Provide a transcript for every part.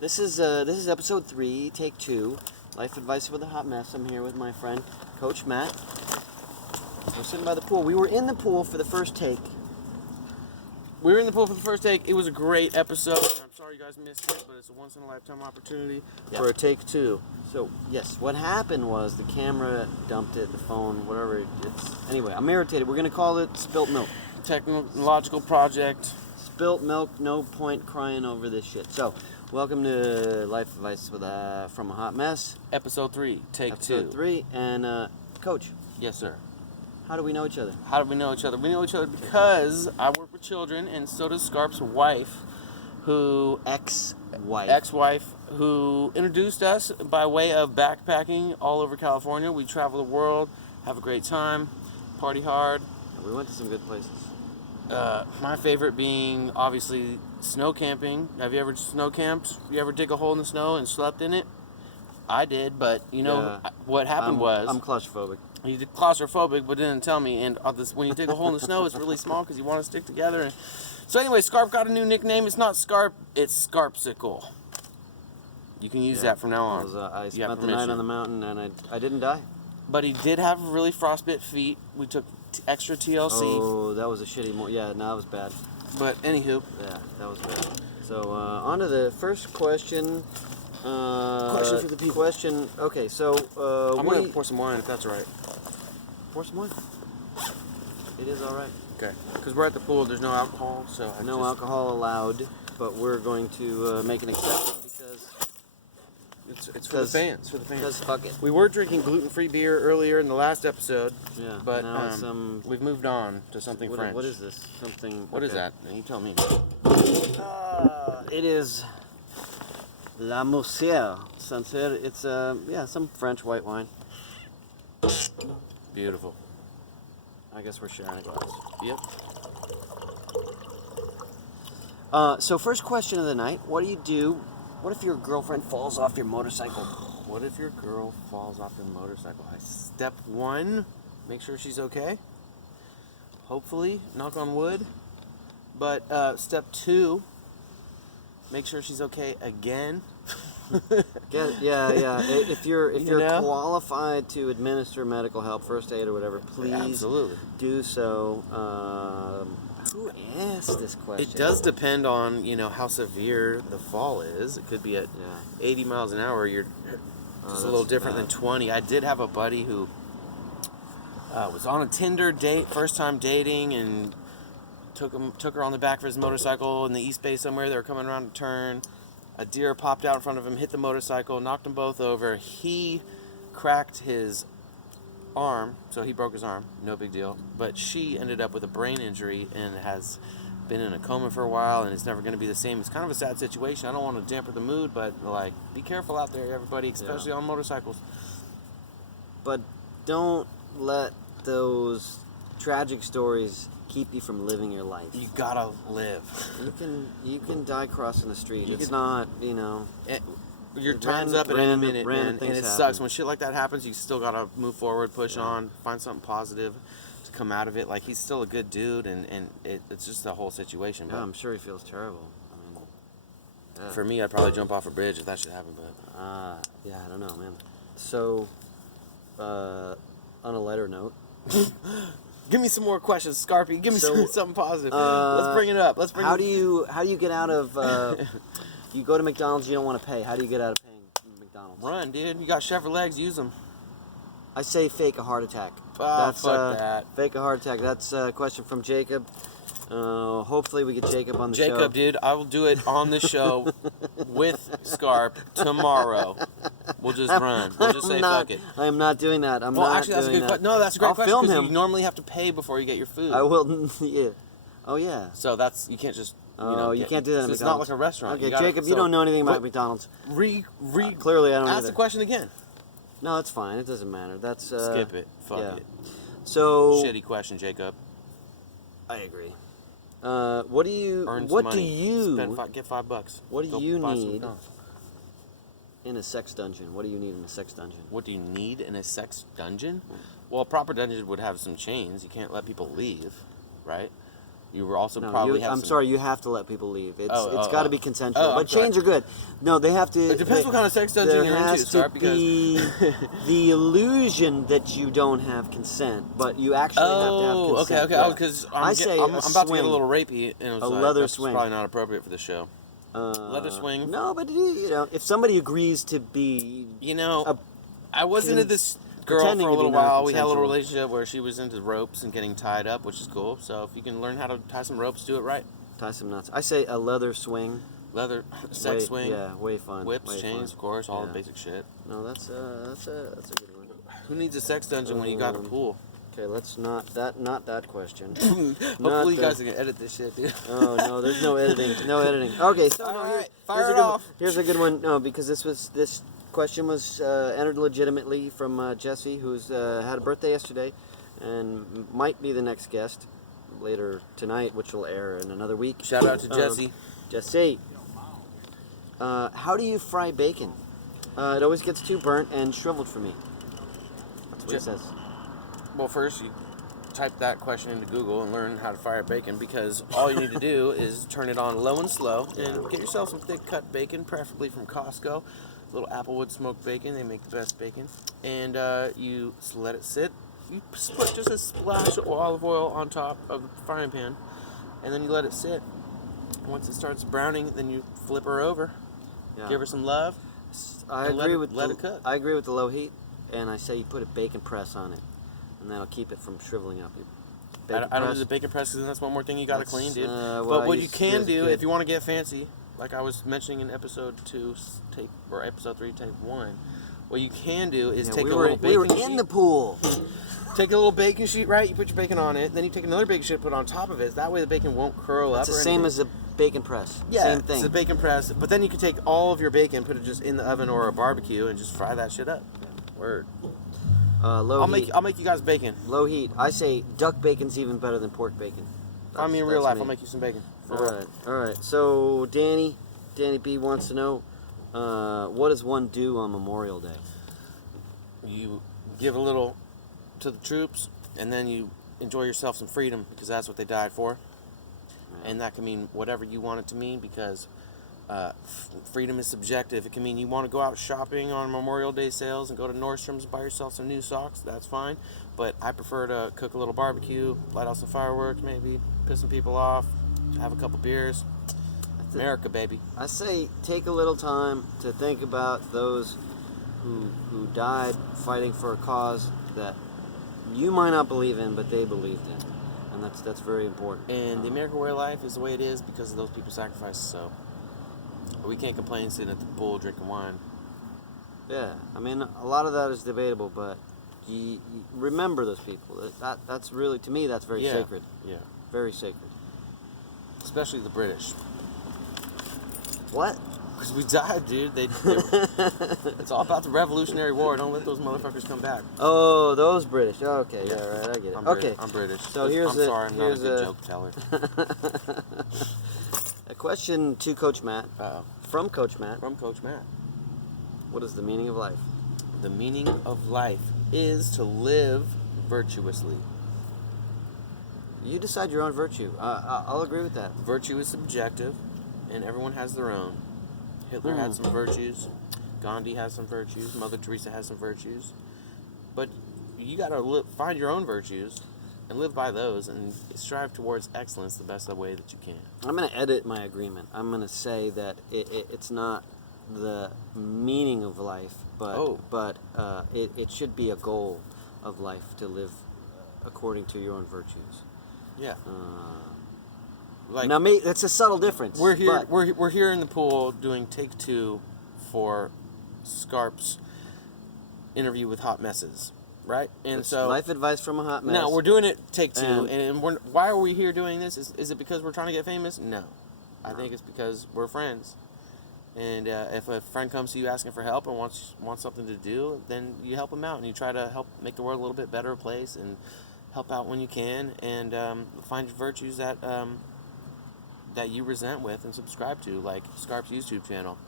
This is episode 3, take 2. Life advice with a hot mess. I'm here with my friend, Coach Matt. We're sitting by the pool. We were in the pool for the first take. It was a great episode. I'm sorry you guys missed it, but it's a once-in-a-lifetime opportunity for a take 2. So, yes, what happened was the camera dumped it, the phone, whatever it's... Anyway, I'm irritated. We're going to call it Spilt Milk. Technological project. Spilt milk, no point crying over this shit. So, welcome to Life Advice with from a Hot Mess. Episode 3, take 2. Episode 3, and Coach. Yes, sir. How do we know each other? How do we know each other? We know each other because I work with children, and so does Scarp's wife, who... Ex-wife, who introduced us by way of backpacking all over California. We travel the world, have a great time, party hard. We went to some good places. My favorite being, obviously, snow camping. Have you ever snow camped? You ever dig a hole in the snow and slept in it? I did, but what happened was... I'm claustrophobic. You did claustrophobic, but didn't tell me. And when you dig a hole in the snow, it's really small because you want to stick together. And so anyway, Scarp got a new nickname. It's not Scarp, it's Scarpsicle. You can use that from now on. I spent the night on the mountain, and I didn't die. But he did have really frostbit feet. We took extra TLC. Oh, that was a shitty... that was bad. But anywho. Yeah, that was bad. So, on to the first question. Question for the people. Okay, so... I'm going to pour some wine if that's all right. Pour some wine. It is all right. Okay. Because we're at the pool, there's no alcohol, so... No alcohol allowed, but we're going to make an exception because... It's for the fans. Because fuck it. We were drinking gluten-free beer earlier in the last episode. Yeah. But now it's we've moved on to something French. What is this? What is that? You tell me. It is La Moussière Sancerre. It's some French white wine. Beautiful. I guess we're sharing a glass. Yep. So first question of the night: what do you do? What if your girlfriend falls off your motorcycle? What if your girl falls off your motorcycle? Step 1, make sure she's okay. Hopefully, knock on wood. But step 2, make sure she's okay again. Yeah. If you're qualified to administer medical help, first aid or whatever, please absolutely do so. Who asked this question? It does depend on how severe the fall is. It could be at 80 miles an hour. You're just a little different than 20. I did have a buddy who was on a Tinder date, first time dating, and took her on the back of his motorcycle in the East Bay somewhere. They were coming around a turn. A deer popped out in front of him, hit the motorcycle, knocked them both over. He cracked his arm, so he broke his arm, no big deal. But she ended up with a brain injury and has been in a coma for a while, and it's never going to be the same. It's kind of a sad situation. I don't want to dampen the mood, but be careful out there, everybody, especially on motorcycles. But don't let those tragic stories keep you from living your life. You gotta live. You can die crossing the street. It's not, your time's up at any minute, man, and it sucks. When shit like that happens, you still gotta move forward, push on, find something positive to come out of it. Like, he's still a good dude, and it's just the whole situation. Yeah, I'm sure he feels terrible. For me, I'd probably jump off a bridge if that should happen, but... I don't know, man. So, on a lighter note... Give me some more questions, Scarpy. Give me something positive. Let's bring it up. How do you get out of... you go to McDonald's, you don't want to pay. How do you get out of paying McDonald's? Run, dude. You got Chevrolet legs. Use them. I say fake a heart attack. Fuck that. Fake a heart attack. That's a question from Jacob. Hopefully we get Jacob on the show. Jacob, dude, I will do it on the show with Scarp tomorrow. We'll just run. We'll just say fuck it. I am not doing that. That's a good question. No, that's a great question. I'll film him. You normally have to pay before you get your food. I will. Yeah. Oh yeah. So you can't just. You can't do that at McDonald's. It's not like a restaurant. Okay, Jacob, you don't know anything about McDonald's. Clearly, I don't. Ask the question again. No, it's fine. It doesn't matter. That's skip it. Fuck it. So shitty question, Jacob. I agree. What do you? Get $5. What do you need in a sex dungeon? What do you need in a sex dungeon? What do you need in a sex dungeon? Well, a proper dungeon would have some chains. You can't let people leave, right? You were also No, probably have I'm some... sorry, you have to let people leave. It's Oh, got to oh. be consensual. Oh, I'm but chains sorry. are good. No, they have to. It depends what kind of sex dungeon you're into, sorry, because... There has to be the illusion that you don't have consent, but you actually have to have consent. Okay. Yeah. Oh, because I'm about to get a little rapey, and it was leather that's swing. probably not appropriate for the show. Leather swing. No, but you know, if somebody agrees to be, You know, I was into this girl pretending for a to be little while. We had a little non-consensual. relationship where she was into ropes and getting tied up, which is cool. So if you can learn how to tie some ropes, do it right. tie some knots. I say a leather swing. Leather, sex swing. Yeah, way fun. Whips, way chains, fun. of course, all the Yeah. basic shit. No, that's a good one. Who needs a sex dungeon when you got a pool? Okay, let's not that question. Hopefully you guys are gonna edit this shit, dude. Oh no, there's no editing. No editing. Okay, so no, Alright, here's fire a it good off. one. Here's a good one. No, because this question was entered legitimately from Jesse, who's had a birthday yesterday, and might be the next guest later tonight, which will air in another week. Shout out to Jesse. Jesse, how do you fry bacon? It always gets too burnt and shriveled for me. That's what it says. Well, first you type that question into Google and learn how to fire bacon, because all you need to do is turn it on low and slow and get yourself some thick cut bacon, preferably from Costco. Little Applewood smoked bacon, they make the best bacon. And you let it sit. You put just a splash of olive oil on top of the frying pan, and then you let it sit. Once it starts browning, then you flip her over, give her some love. I and agree with let it cook. I agree with the low heat, and I say you put a bacon press on it, and that'll keep it from shriveling up. I don't do the bacon press because that's one more thing you gotta clean, dude. But what you can do if you want to get fancy, like I was mentioning in episode 2, episode 3, tape 1, what you can do is take a little bacon We were sheet. in the pool. Take a little baking sheet, right? You put your bacon on it, then you take another baking sheet and put it on top of it. That way the bacon won't curl up. It's the or same anything. as a bacon press. Yeah, Same thing. it's a bacon press. But then you can take all of your bacon, put it just in the oven or a barbecue, and just fry that shit up. Word. Low heat. I'll make you guys bacon. Low heat. I say duck bacon's even better than pork bacon. Find me in real life. I'll make you some bacon. All right. So Danny B wants to know, what does one do on Memorial Day? You give a little to the troops, and then you enjoy yourself some freedom, because that's what they died for. And that can mean whatever you want it to mean, because freedom is subjective. It can mean you want to go out shopping on Memorial Day sales and go to Nordstrom's and buy yourself some new socks. That's fine. But I prefer to cook a little barbecue, light out some fireworks, maybe piss some people off, have a couple beers. America, baby. I say take a little time to think about those who died fighting for a cause that you might not believe in, but they believed in, and that's very important. And the American way of life is the way it is because of those people's sacrifices. So we can't complain sitting at the pool drinking wine. Yeah, I mean a lot of that is debatable, but you remember those people. That's really, to me, that's very sacred. Yeah. Very sacred. Especially the British. What? Because we died, dude. It's all about the Revolutionary War. Don't let those motherfuckers come back. Oh, those British. Okay, yeah, right. I get it. Okay, I'm British. So I'm here's sorry, I'm not a good joke teller. a question to Coach Matt. Uh-oh. From Coach Matt. From Coach Matt. What is the meaning of life? The meaning of life is to live virtuously. You decide your own virtue. I'll agree with that. Virtue is subjective, and everyone has their own. Hitler had some virtues. Gandhi has some virtues. Mother Teresa has some virtues. But you gotta find your own virtues and live by those and strive towards excellence the best way that you can. I'm going to edit my agreement. I'm going to say that it's not the meaning of life, but it should be a goal of life to live according to your own virtues. Yeah. Now, that's a subtle difference. We're here. We're here in the pool doing take 2 for Scarp's interview with Hot Messes, right? And so life advice from a hot mess. now we're doing it take 2, And- and why are we here doing this? Is it because we're trying to get famous? No, I think it's because we're friends. And if a friend comes to you asking for help and wants something to do, then you help them out and you try to help make the world a little bit better place and help out when you can, and find virtues that you resent with and subscribe to, like Scarp's YouTube channel.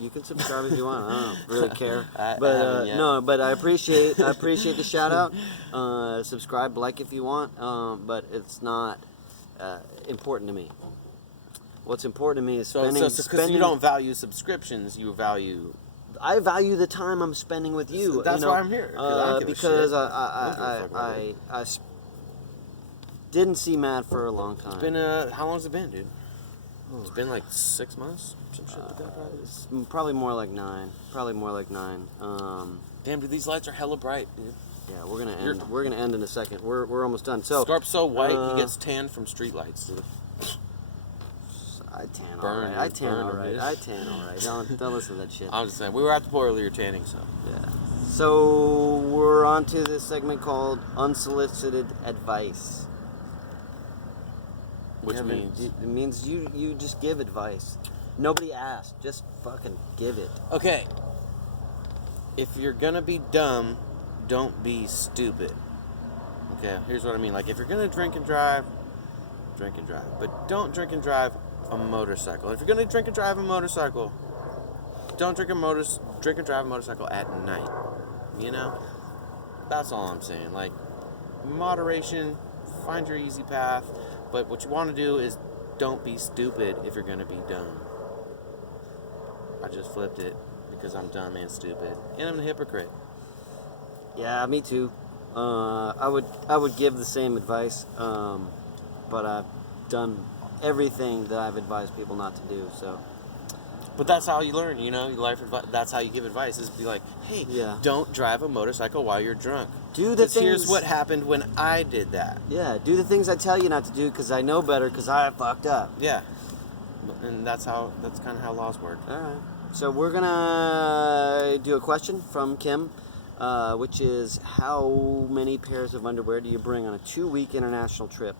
You can subscribe if you want. I don't really care. I But haven't yet. no, but I appreciate the shout out. Subscribe, like if you want. But it's not important to me. What's important to me is So because spending. you don't value subscriptions, you value. I value the time I'm spending with you. So that's why I'm here. Because I didn't see Matt for a long time. It's been how long's it been, dude? It's been like 6 months, some shit like that, probably. It's probably more like 9. Damn, dude, these lights are hella bright, dude. Yeah, we're gonna end. We're gonna end in a second. We're almost done. So Scarp's so white, he gets tanned from street lights, dude. I tan Burn, all right. I dude, tan burn, all right. dude. I tan all right. Don't listen to that shit. I'm just saying, we were at the pool earlier tanning, so. Yeah. So we're on to this segment called unsolicited advice. Which means? It means you just give advice. Nobody asked. Just fucking give it. Okay. If you're gonna be dumb, don't be stupid. Okay, here's what I mean. Like, if you're gonna drink and drive. But don't drink and drive a motorcycle. If you're gonna drink and drive a motorcycle, don't drink and drive a motorcycle at night. You know? That's all I'm saying. Like, moderation, find your easy path. But what you want to do is don't be stupid if you're gonna be dumb. I just flipped it because I'm dumb and stupid, and I'm a hypocrite. Yeah, me too. I would give the same advice, but I've done everything that I've advised people not to do. So. But that's how you learn, you know. Life advice. That's how you give advice. Is be like, hey, don't drive a motorcycle while you're drunk. Do the things. Here's what happened when I did that. Yeah, do the things I tell you not to do because I know better because I fucked up. Yeah, and that's kind of how laws work. All right. So we're gonna do a question from Kim, which is how many pairs of underwear do you bring on a 2-week international trip?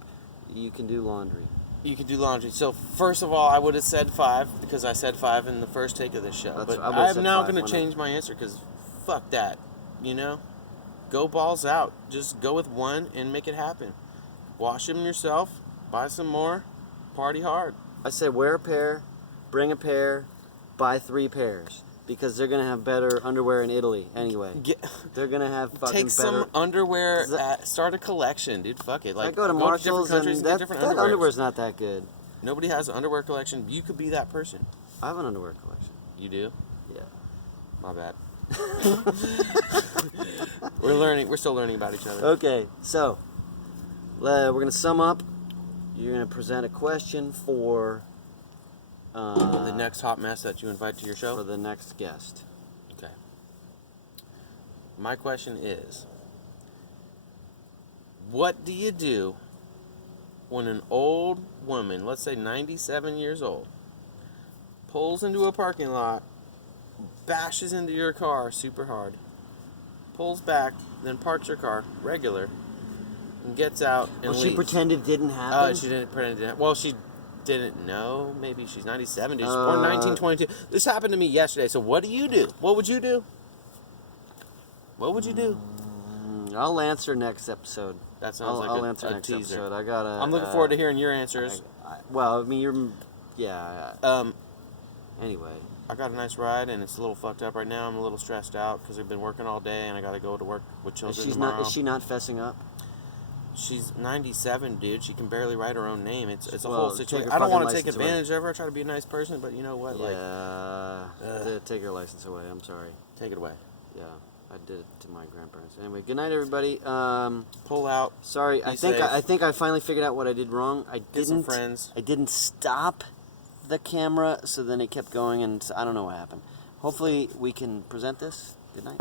You can do laundry. You could do laundry. So first of all, I would have said 5 because I said 5 in the first take of this show. But I'm now going to change my answer because fuck that. You know, go balls out. Just go with 1 and make it happen. Wash them yourself. Buy some more. Party hard. I said wear a pair, bring a pair, buy 3 pairs. Because they're going to have better underwear in Italy anyway. They're going to have fucking Take some better... underwear, start a collection, dude. Fuck it. Like, I go to Marshalls and that underwear's not that good. Nobody has an underwear collection. You could be that person. I have an underwear collection. You do? Yeah. My bad. We're still learning about each other. Okay, so we're going to sum up. You're going to present a question for... the next hot mess that you invite to your show? For the next guest. Okay. My question is, what do you do when an old woman, let's say 97 years old, pulls into a parking lot, bashes into your car super hard, pulls back, then parks her car regular, and gets out and leaves? She pretended it didn't happen? She didn't pretend it didn't happen. Well, she didn't know. Maybe she's 97. She's born 1922. This happened to me yesterday. So what do you do? What would you do? What would you do? I'll answer next episode. That sounds like I'll answer a next teaser. episode. I gotta. I'm looking forward to hearing your answers. Well, I mean, you're. Yeah. Anyway. I got a nice ride, and it's a little fucked up right now. I'm a little stressed out because I've been working all day, and I got to go to work with children tomorrow. Is she not fessing up? She's 97, dude. She can barely write her own name. It's a Well, whole situation. take her I don't want to fucking take advantage of her. I try to be a nice person, but you know what? Yeah. Take her license away. I'm sorry. Take it away. Yeah. I did it to my grandparents. Anyway, good night, everybody. Pull out. Sorry, I think I finally figured out what I did wrong. Get some friends. I didn't stop the camera, so then it kept going, and I don't know what happened. Hopefully, we can present this. Good night.